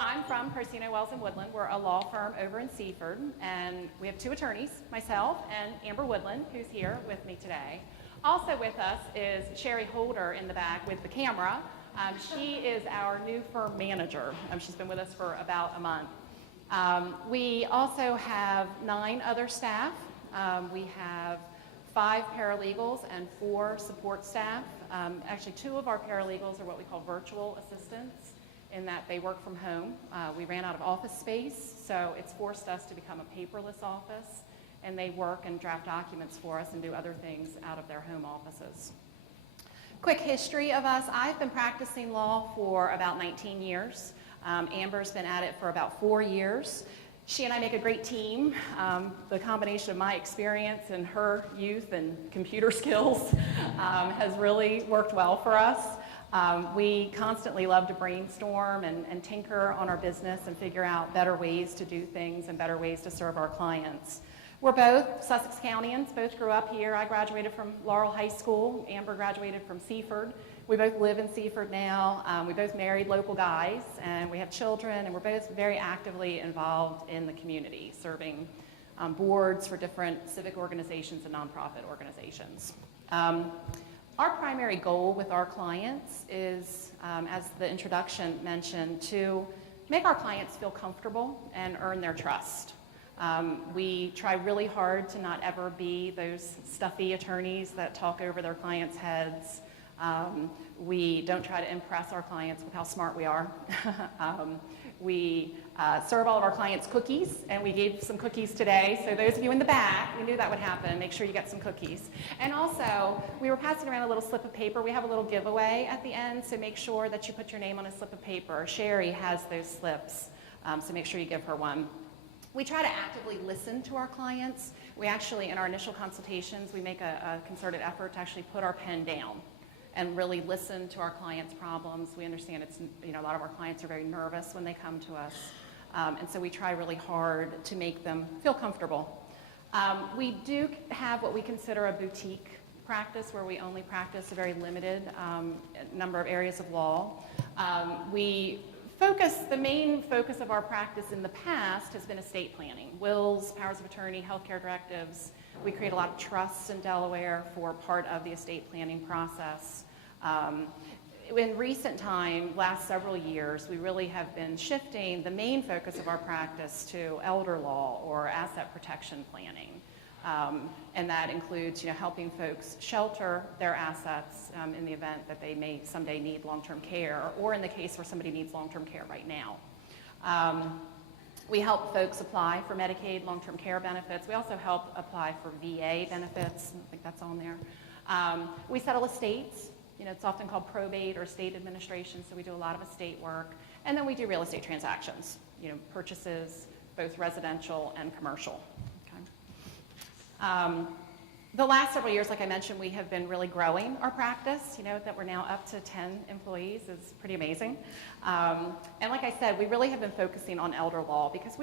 I'm from Procino-Wells Woodland. We're a law firm over in Seaford, and we have two attorneys, myself and Amber Woodland, who's here with me today. Also with us is Sherry Holder in the back with the camera. She is our new firm manager. She's been with us for about a month. We also have 9 other staff. We have 5 paralegals and 4 support staff. Actually, 2 of our paralegals are what we call virtual assistants, in that they work from home. We ran out of office space, so it's forced us to become a paperless office, and they work and draft documents for us and do other things out of their home offices. Quick history of us. I've been practicing law for about 19 years. Amber's been at it for about 4 years. She and I make a great team. The combination of my experience and her youth and computer skills has really worked well for us. We constantly love to brainstorm and tinker on our business and figure out better ways to do things and better ways to serve our clients. We're both Sussex Countyans, both grew up here. I graduated from Laurel High School. Amber graduated from Seaford. We both live in Seaford now. We both married local guys, and we have children, and we're both very actively involved in the community, serving boards for different civic organizations and nonprofit organizations. Our primary goal with our clients is, as the introduction mentioned, to make our clients feel comfortable and earn their trust. We try really hard to not ever be those stuffy attorneys that talk over their clients' heads. We don't try to impress our clients with how smart we are. We serve all of our clients cookies, and we gave some cookies today. So those of you in the back, we knew that would happen. Make sure you get some cookies. And also, we were passing around a little slip of paper. We have a little giveaway at the end, so make sure that you put your name on a slip of paper. Sherry has those slips, so make sure you give her one. We try to actively listen to our clients. We actually, in our initial consultations, we make a concerted effort to actually put our pen down and really listen to our clients' problems. We understand a lot of our clients are very nervous when they come to us. And so we try really hard to make them feel comfortable. We do have what we consider a boutique practice, where we only practice a very limited number of areas of law. The main focus of our practice in the past has been estate planning, wills, powers of attorney, healthcare directives. We create a lot of trusts in Delaware for part of the estate planning process. In recent time, last several years, we really have been shifting the main focus of our practice to elder law or asset protection planning. And that includes, helping folks shelter their assets in the event that they may someday need long-term care, or in the case where somebody needs long-term care right now. We help folks apply for Medicaid long-term care benefits. We also help apply for VA benefits. I think that's on there. We settle estates. It's often called probate or estate administration, so we do a lot of estate work. And then we do real estate transactions, purchases, both residential and commercial. The last several years, like I mentioned, we have been really growing our practice. That we're now up to 10 employees is pretty amazing. And like I said, we really have been focusing on elder law because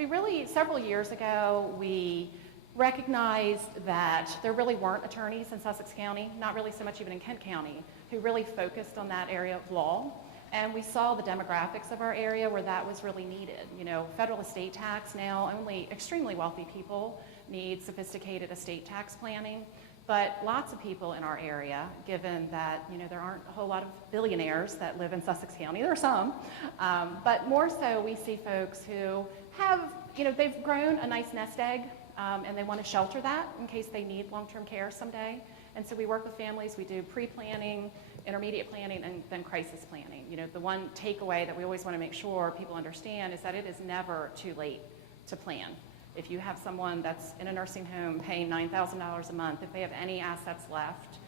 several years ago, we recognized that there really weren't attorneys in Sussex County, not really so much even in Kent County, who really focused on that area of law. And we saw the demographics of our area where that was really needed. Federal estate tax now, only extremely wealthy people need sophisticated estate tax planning, but lots of people in our area, given that there aren't a whole lot of billionaires that live in Sussex County. There are some, but more so we see folks who have, they've grown a nice nest egg, and they want to shelter that in case they need long-term care someday. And so we work with families. We do pre-planning, intermediate planning, and then crisis planning. The one takeaway that we always want to make sure people understand is that it is never too late to plan. If you have someone that's in a nursing home paying $9,000 a month, if they have any assets left,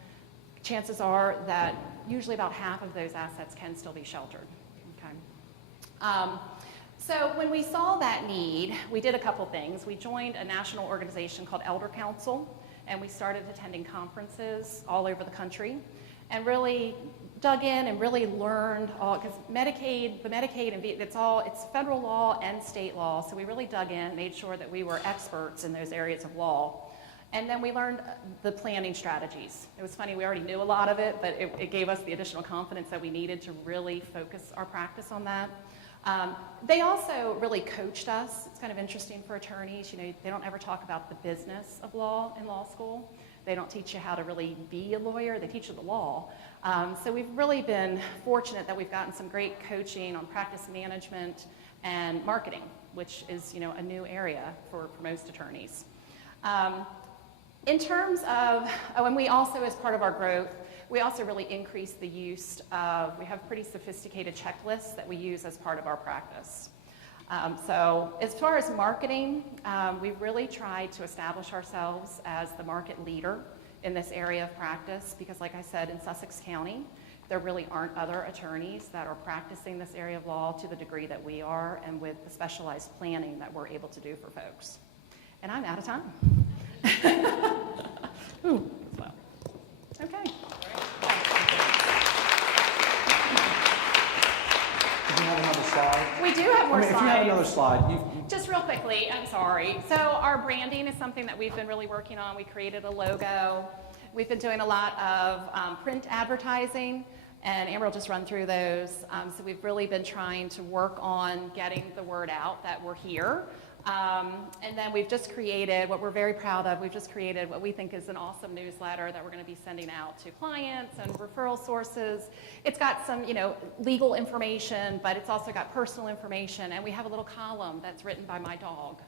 chances are that usually about half of those assets can still be sheltered. Okay. So when we saw that need, we did a couple things. We joined a national organization called Elder Council, and we started attending conferences all over the country and really dug in and really learned all, because Medicaid, and it's federal law and state law, so we really dug in, made sure that we were experts in those areas of law. And then we learned the planning strategies. It was funny, we already knew a lot of it, but it gave us the additional confidence that we needed to really focus our practice on that. They also really coached us. It's kind of interesting for attorneys. You know, they don't ever talk about the business of law in law school. They don't teach you how to really be a lawyer. They teach you the law. So we've really been fortunate that we've gotten some great coaching on practice management and marketing, which is, you know, a new area for most attorneys. In terms of, and we also, as part of our growth, we also really increased the use of, we have pretty sophisticated checklists that we use as part of our practice. So as far as marketing, we've really tried to establish ourselves as the market leader in this area of practice because, like I said, in Sussex County, there really aren't other attorneys that are practicing this area of law to the degree that we are and with the specialized planning that we're able to do for folks. And I'm out of time. Ooh, well. Okay. Do you have another slide? We do have more slides. If you have another slide, Just real quickly, I'm sorry. So our branding is something that we've been really working on. We created a logo. We've been doing a lot of print advertising, and Amber will just run through those. So we've really been trying to work on getting the word out that we're here. And then we've just created, what we're very proud of, we've just created what we think is an awesome newsletter that we're going to be sending out to clients and referral sources. It's got some, you know, legal information, but it's also got personal information, and we have a little column that's written by my dog.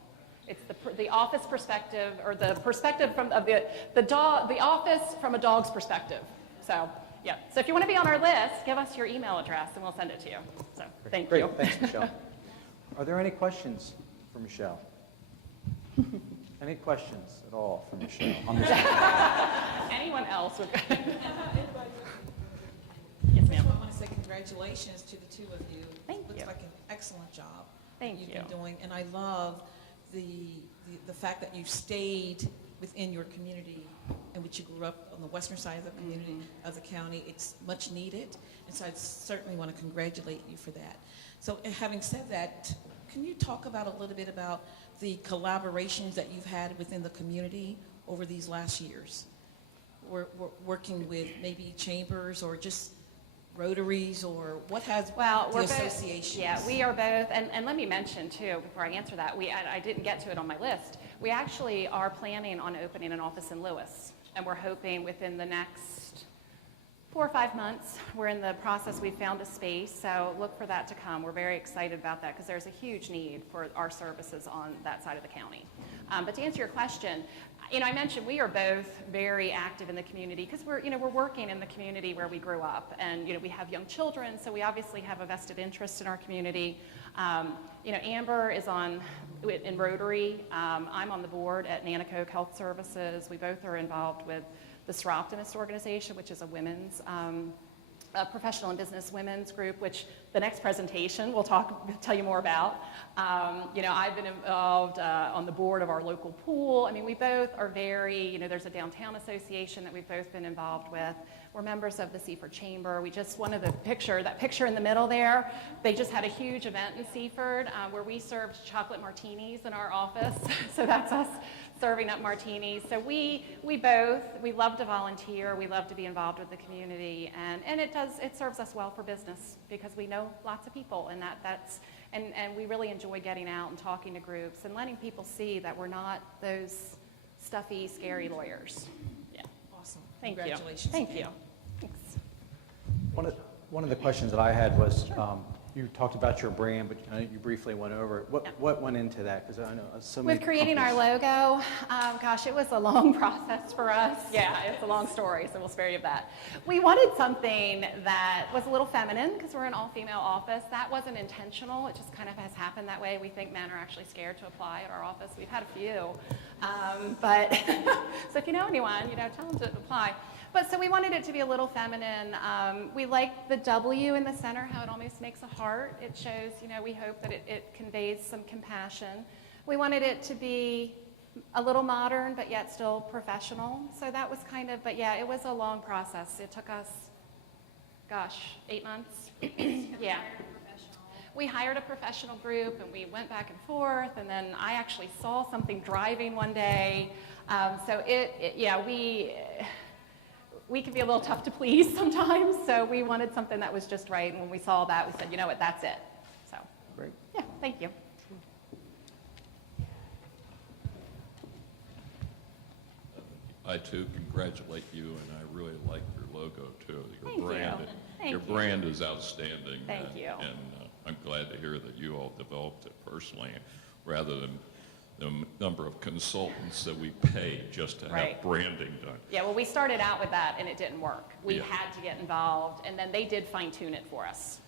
It's the office perspective, or the perspective from the office from a dog's perspective. So, yeah. So if you want to be on our list, give us your email address, and we'll send it to you. So, thank you. Great. Thanks, Michele. Are there any questions for Michele? Any questions at all for Michele on this? Anyone else? Yes, First ma'am. of all, I want to say congratulations to the two of you. Thank Looks you. like an excellent job Thank you've you. been doing, and I love the fact that you've stayed within your community in which you grew up on the western side of the community of the county. It's much needed, and so I certainly want to congratulate you for that. So, having said that, can you talk about a little bit about the collaborations that you've had within the community over these last years? We're working with maybe chambers or just Rotaries, or what has the association? Yeah, we are both, and let me mention too, before I answer that, I didn't get to it on my list. We actually are planning on opening an office in Lewis, and we're hoping within the next 4 or 5 months. We're in the process. We found a space, so look for that to come. We're very excited about that because there's a huge need for our services on that side of the county. But to answer your question, you know, I mentioned we are both very active in the community because we're working in the community where we grew up, and we have young children, so we obviously have a vested interest in our community. Amber is in Rotary. I'm on the board at Nanticoke Health Services. We both are involved with the SRA Optimist organization, which is a women's professional and business women's group, which the next presentation we'll tell you more about. I've been involved on the board of our local pool. I mean, we both are very, there's a downtown association that we've both been involved with. We're members of the Seaford Chamber. We just, that picture in the middle there, they just had a huge event in Seaford where we served chocolate martinis in our office. So that's us serving up martinis. So we love to volunteer. We love to be involved with the community, and it serves us well for business because we know lots of people, and we really enjoy getting out and talking to groups and letting people see that we're not those stuffy, scary lawyers. Yeah. Awesome. Thank Congratulations. you. Thank you. again. Thanks. One of the questions that I had was, you talked about your brand, but I know you briefly went over it. What went into that? Because I know so many With creating our logo, it was a long process for us. Yeah, it's a long story, so we'll spare you of that. We wanted something that was a little feminine because we're an all-female office. That wasn't intentional. It just kind of has happened that way. We think men are actually scared to apply at our office. We've had a few. So if you know anyone, tell them to apply. But so we wanted it to be a little feminine. We like the W in the center, how it almost makes a heart. It shows, we hope that it conveys some compassion. We wanted it to be a little modern, but yet still professional. So that was it was a long process. It took us, 8 months. Yeah. We hired a professional group, and we went back and forth, and then I actually saw something driving one day. We can be a little tough to please sometimes, so we wanted something that was just right, and when we saw that, we said, you know what, that's it. So, Great. Yeah, thank you. I too congratulate you, and I really like your logo too. Thank you. Thank Your you. brand is outstanding. Thank you. And I'm glad to hear that you all developed it personally, rather than the number of consultants that we pay just to Right. have branding done. Yeah, well, we started out with that and it didn't work. We Yeah. had to get involved and then they did fine tune it for us.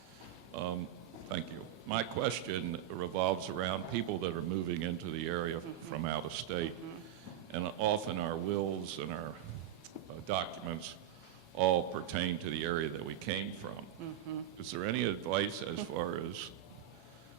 Thank you. My question revolves around people that are moving into the area from out of state. And often our wills and our documents all pertain to the area that we came from. Is there any advice as far as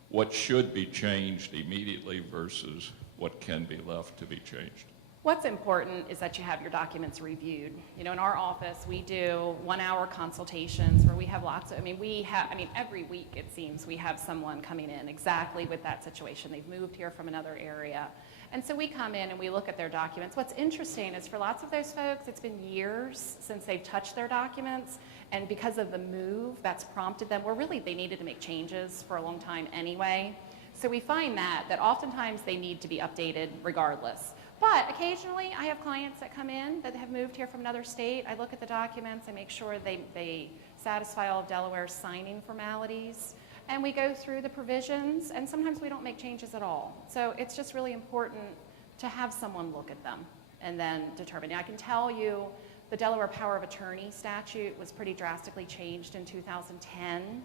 what should be changed immediately versus what can be left to be changed? What's important is that you have your documents reviewed. You know, in our office, we do 1-hour consultations where we have lots of, every week it seems we have someone coming in exactly with that situation. They've moved here from another area. And so we come in and we look at their documents. What's interesting is for lots of those folks, it's been years since they've touched their documents. And because of the move, that's prompted them, they needed to make changes for a long time anyway. So we find that oftentimes they need to be updated regardless. But occasionally I have clients that come in that have moved here from another state. I look at the documents, I make sure they satisfy all of Delaware's signing formalities. And we go through the provisions, and sometimes we don't make changes at all. So it's just really important to have someone look at them and then determine. Now, I can tell you the Delaware Power of Attorney statute was pretty drastically changed in 2010.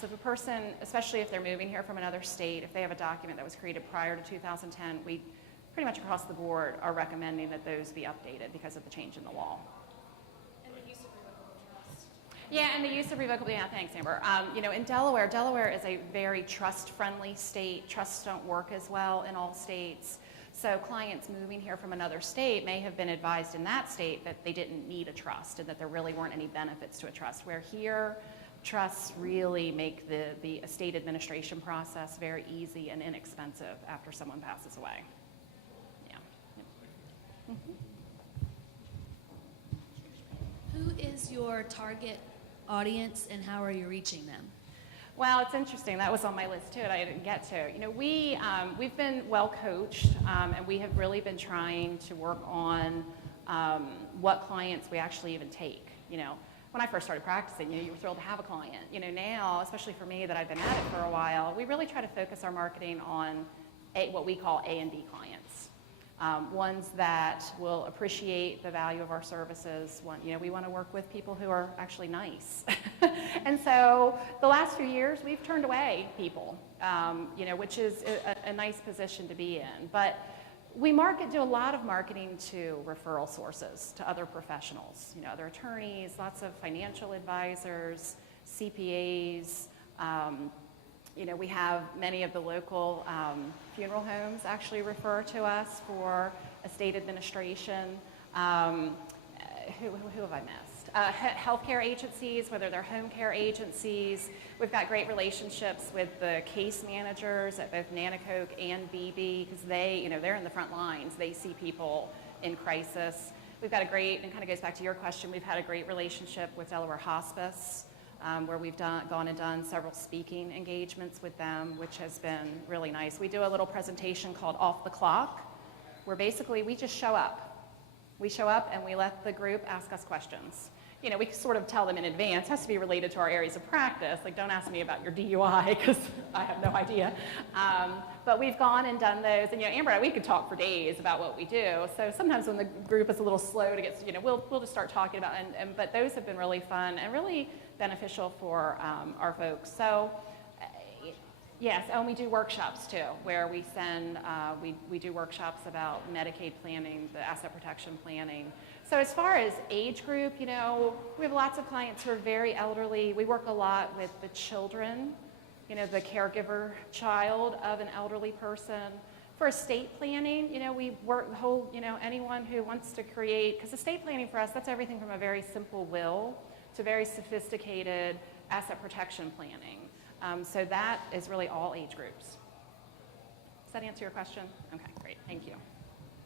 So if a person, especially if they're moving here from another state, if they have a document that was created prior to 2010, we pretty much across the board are recommending that those be updated because of the change in the law. Yeah, and the use of revocable, yeah, thanks, Amber. In Delaware is a very trust-friendly state. Trusts don't work as well in all states. So clients moving here from another state may have been advised in that state that they didn't need a trust and that there really weren't any benefits to a trust, where here, trusts really make the estate administration process very easy and inexpensive after someone passes away. Yeah. Who is your target audience and how are you reaching them? Well, it's interesting. That was on my list too, and I didn't get to. We've been well coached, and we have really been trying to work on what clients we actually even take. When I first started practicing, you were thrilled to have a client. Now, especially for me that I've been at it for a while, we really try to focus our marketing on what we call A and B clients. Ones that will appreciate the value of our services. We want to work with people who are actually nice. And so the last few years, we've turned away people, which is a nice position to be in. But we do a lot of marketing to referral sources, to other professionals, other attorneys, lots of financial advisors, CPAs. We have many of the local funeral homes actually refer to us for estate administration. Who have I missed? Healthcare agencies, whether they're home care agencies. We've got great relationships with the case managers at both Nanticoke and BB because they're in the front lines. They see people in crisis. We've got and kind of goes back to your question, we've had a great relationship with Delaware Hospice. Where we've gone and done several speaking engagements with them, which has been really nice. We do a little presentation called Off the Clock, where basically we just show up. We show up and we let the group ask us questions. We sort of tell them in advance, it has to be related to our areas of practice, like don't ask me about your DUI because I have no idea. But we've gone and done those, and Amber and I, we could talk for days about what we do. So sometimes when the group is a little slow to get, we'll just start talking about it, but those have been really fun and really beneficial for our folks. So yes, and we do workshops too, where we send, we do workshops about Medicaid planning, the asset protection planning. So as far as age group, we have lots of clients who are very elderly. We work a lot with the children, the caregiver child of an elderly person. For estate planning, we work the whole, anyone who wants to create, because estate planning for us, that's everything from a very simple will to very sophisticated asset protection planning. So that is really all age groups. Does that answer your question? Okay, great, thank you.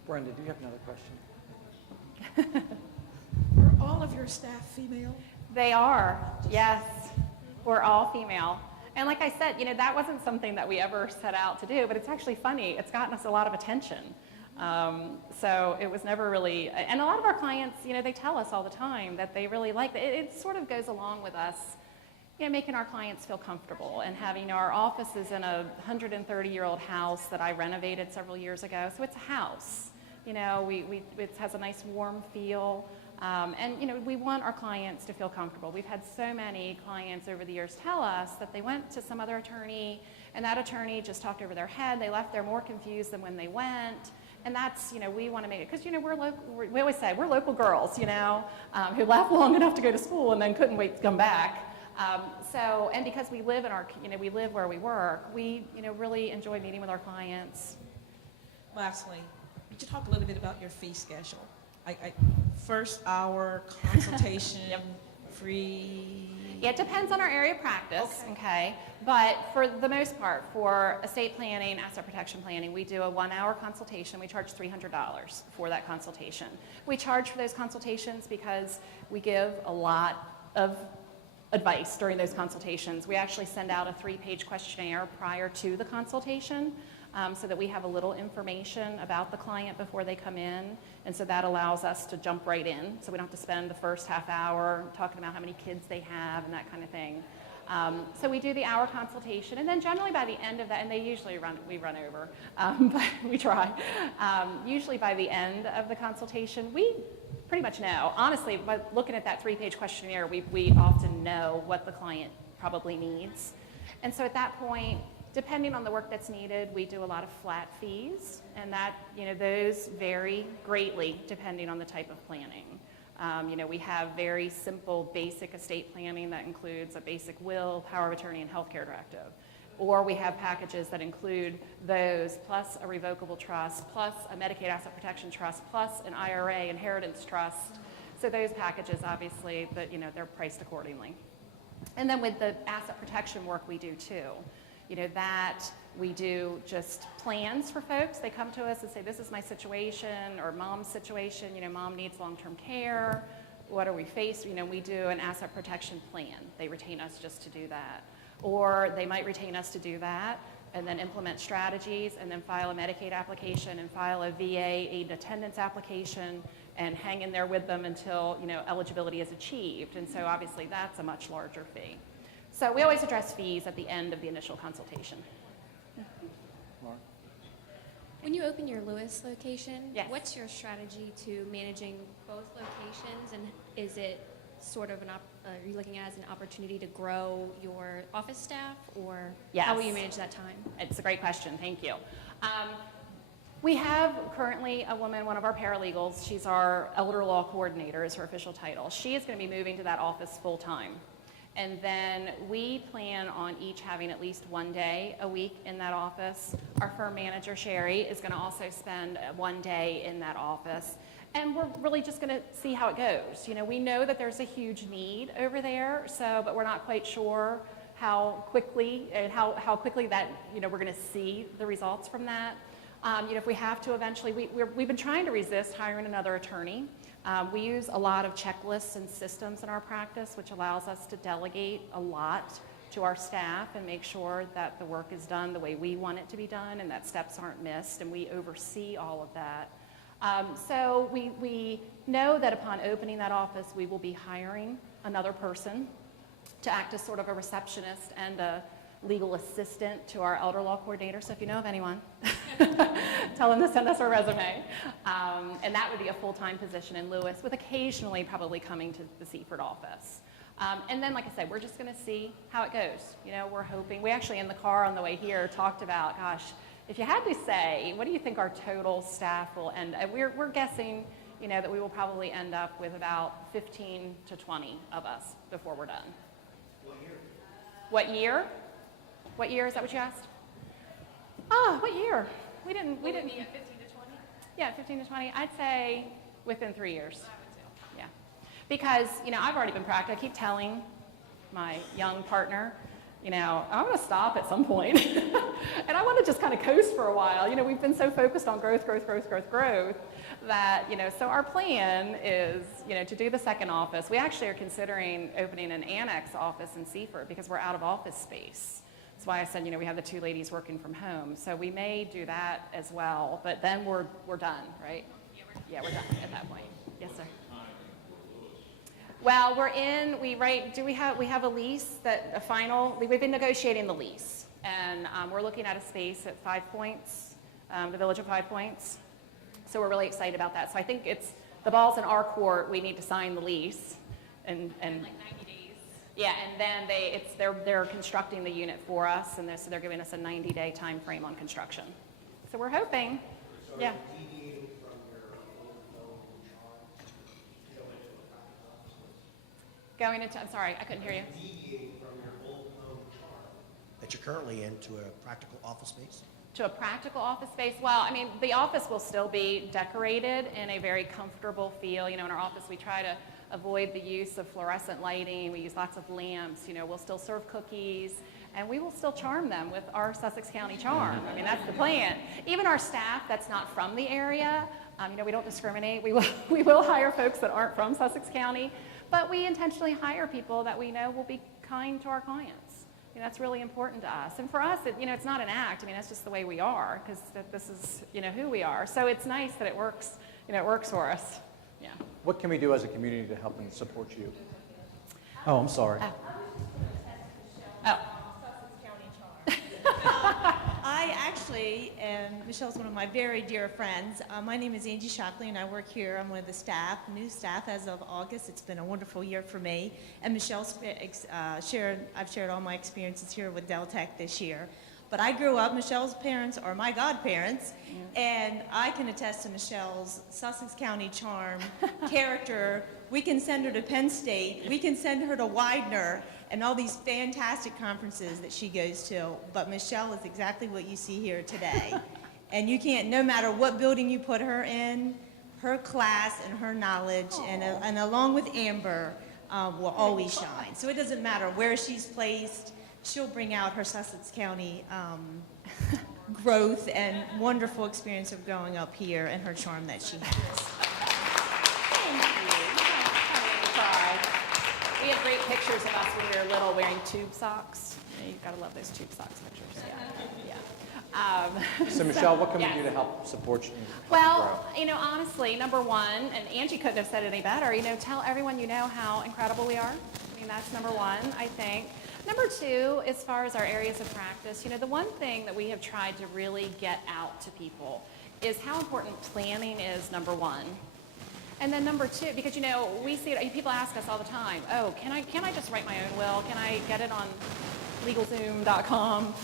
Brenda, do you have another question? Are all of your staff female? They are, yes. We're all female. And like I said, that wasn't something that we ever set out to do, but it's actually funny. It's gotten us a lot of attention. So it was never really, and a lot of our clients, they tell us all the time that they really like it. It sort of goes along with us, making our clients feel comfortable and having our office is in a 130-year-old house that I renovated several years ago. So it's a house. It has a nice warm feel. And we want our clients to feel comfortable. We've had so many clients over the years tell us that they went to some other attorney and that attorney just talked over their head. They left there more confused than when they went. And that's, we want to make it, because, we always say we're local girls, who left long enough to go to school and then couldn't wait to come back. And because we live we live where we work, we, really enjoy meeting with our clients. Lastly, would you talk a little bit about your fee schedule? First hour consultation, Yep. free? Yeah, it depends on our area of practice, okay? But for the most part, for estate planning, asset protection planning, we do a 1-hour consultation. We charge $300 for that consultation. We charge for those consultations because we give a lot of advice during those consultations. We actually send out a 3-page questionnaire prior to the consultation so that we have a little information about the client before they come in. And so that allows us to jump right in. So we don't have to spend the first half hour talking about how many kids they have and that kind of thing. So we do the hour consultation, and then generally by the end of that, and we run over, but we try. Usually by the end of the consultation, we pretty much know. Honestly, by looking at that 3-page questionnaire, we often know what the client probably needs. And so at that point, depending on the work that's needed, we do a lot of flat fees, and that, those vary greatly depending on the type of planning. We have very simple, basic estate planning that includes a basic will, power of attorney, and healthcare directive. Or we have packages that include those, plus a revocable trust, plus a Medicaid asset protection trust, plus an IRA inheritance trust. So those packages, obviously, they're priced accordingly. And then with the asset protection work we do too. That we do just plans for folks. They come to us and say, this is my situation, or mom's situation, mom needs long-term care. What are we faced? We do an asset protection plan. They retain us just to do that. Or they might retain us to do that and then implement strategies and then file a Medicaid application and file a VA aid attendance application and hang in there with them until, eligibility is achieved. And so obviously that's a much larger fee. So we always address fees at the end of the initial consultation. Laura? When you open your Lewis location, Yes. what's your strategy to managing both locations, and is it sort of are you looking at it as an opportunity to grow your office staff, or Yes. how will you manage that time? It's a great question. Thank you. We have currently a woman, one of our paralegals. She's our elder law coordinator is her official title. She is going to be moving to that office full time. And then we plan on each having at least 1 day a week in that office. Our firm manager, Sherry, is going to also spend 1 day in that office. And we're really just going to see how it goes. We know that there's a huge need over there, but we're not quite sure how quickly that, we're going to see the results from that. If we have to eventually, we've been trying to resist hiring another attorney. We use a lot of checklists and systems in our practice, which allows us to delegate a lot to our staff and make sure that the work is done the way we want it to be done and that steps aren't missed, and we oversee all of that. So we know that upon opening that office, we will be hiring another person to act as sort of a receptionist and a legal assistant to our elder law coordinator. So if you know of anyone, tell them to send us a resume. And that would be a full-time position in Lewis, with occasionally probably coming to the Seaford office. And then, like I said, we're just going to see how it goes. We're hoping. We actually, in the car on the way here, talked about, gosh, if you had to say, what do you think our total staff will end? We're guessing, that we will probably end up with about 15 to 20 of us before we're done. What year? What year? Is that what you asked? What year? We didn't. Will it be at 15 to 20? Yeah, 15 to 20. I'd say within 3 years. Yeah, because I've already been practicing. I keep telling my young partner, I'm going to stop at some point, and I want to just kind of coast for a while. We've been so focused on growth that So our plan is to do the second office. We actually are considering opening an annex office in Seaford because we're out of office space. That's why I said, we have the 2 ladies working from home. So we may do that as well, but then we're done, right? Yeah, we're done at that point. Yes, sir. Well, we have a lease we've been negotiating the lease, and we're looking at a space at 5 Points, the Village of 5 Points. So we're really excited about that. So I think the ball's in our court. We need to sign the lease, and like 90 days. Yeah, and then they're constructing the unit for us, and so they're giving us a 90-day time frame on construction. So we're hoping, yeah. Going into, I'm sorry, I couldn't hear you. Deviating from your old home charm that you're currently in to a practical office space? To a practical office space? Well, I mean, the office will still be decorated in a very comfortable feel. In our office, we try to avoid the use of fluorescent lighting. We use lots of lamps. We'll still serve cookies, and we will still charm them with our Sussex County charm. I mean, that's the plan. Even our staff that's not from the area, we don't discriminate. We will hire folks that aren't from Sussex County. But we intentionally hire people that we know will be kind to our clients. That's really important to us. And for us, it's not an act. I mean, that's just the way we are, because this is, who we are. So it's nice that it works, it works for us. Yeah. What can we do as a community to help and support you? Oh, I'm sorry. Oh. I actually, and Michelle's one of my very dear friends. My name is Angie Shockley, and I work here. I'm one of the staff, new staff as of August. It's been a wonderful year for me. And Michelle's I've shared all my experiences here with Deltec this year. But I grew up, Michelle's parents are my godparents, and I can attest to Michelle's Sussex County charm, character. We can send her to Penn State. We can send her to Widener, and all these fantastic conferences that she goes to. But Michele is exactly what you see here today. And you can't, no matter what building you put her in, her class and her knowledge, and along with Amber, will always shine. So it doesn't matter where she's placed, she'll bring out her Sussex County growth and wonderful experience of growing up here and her charm that she has. Thank you. We had great pictures of us when we were little wearing tube socks. You've got to love those tube socks pictures. Yeah. So Michele, what can we do to help support you? Well, honestly, number one, and Angie couldn't have said it any better, tell everyone you know how incredible we are. I mean, that's number one, I think. Number two, as far as our areas of practice, the one thing that we have tried to really get out to people is how important planning is, number one. And then number two, because we see it, people ask us all the time, oh, can I just write my own will? Can I get it on LegalZoom.com?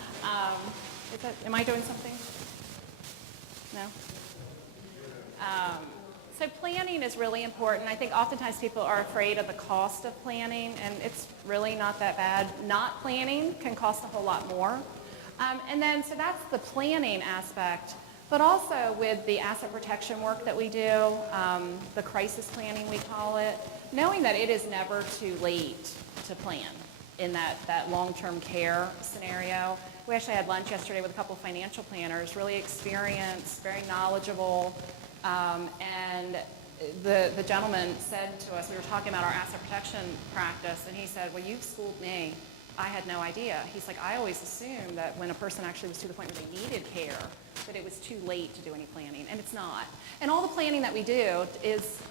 Am I doing something? No? So planning is really important. I think oftentimes people are afraid of the cost of planning, and it's really not that bad. Not planning can cost a whole lot more. So that's the planning aspect. But also with the asset protection work that we do, the crisis planning we call it, knowing that it is never too late to plan in that long-term care scenario. We actually had lunch yesterday with a couple of financial planners, really experienced, very knowledgeable, and the gentleman said to us, we were talking about our asset protection practice, and he said, well, you've schooled me. I had no idea. He's like, I always assumed that when a person actually was to the point where they needed care, that it was too late to do any planning, and it's not. And all the planning that we do is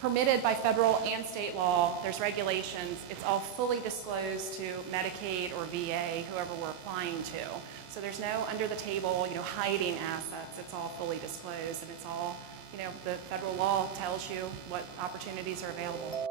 permitted by federal and state law. There's regulations. It's all fully disclosed to Medicaid or VA, whoever we're applying to. So there's no under the table, hiding assets. It's all fully disclosed, and it's all, the federal law tells you what opportunities are available.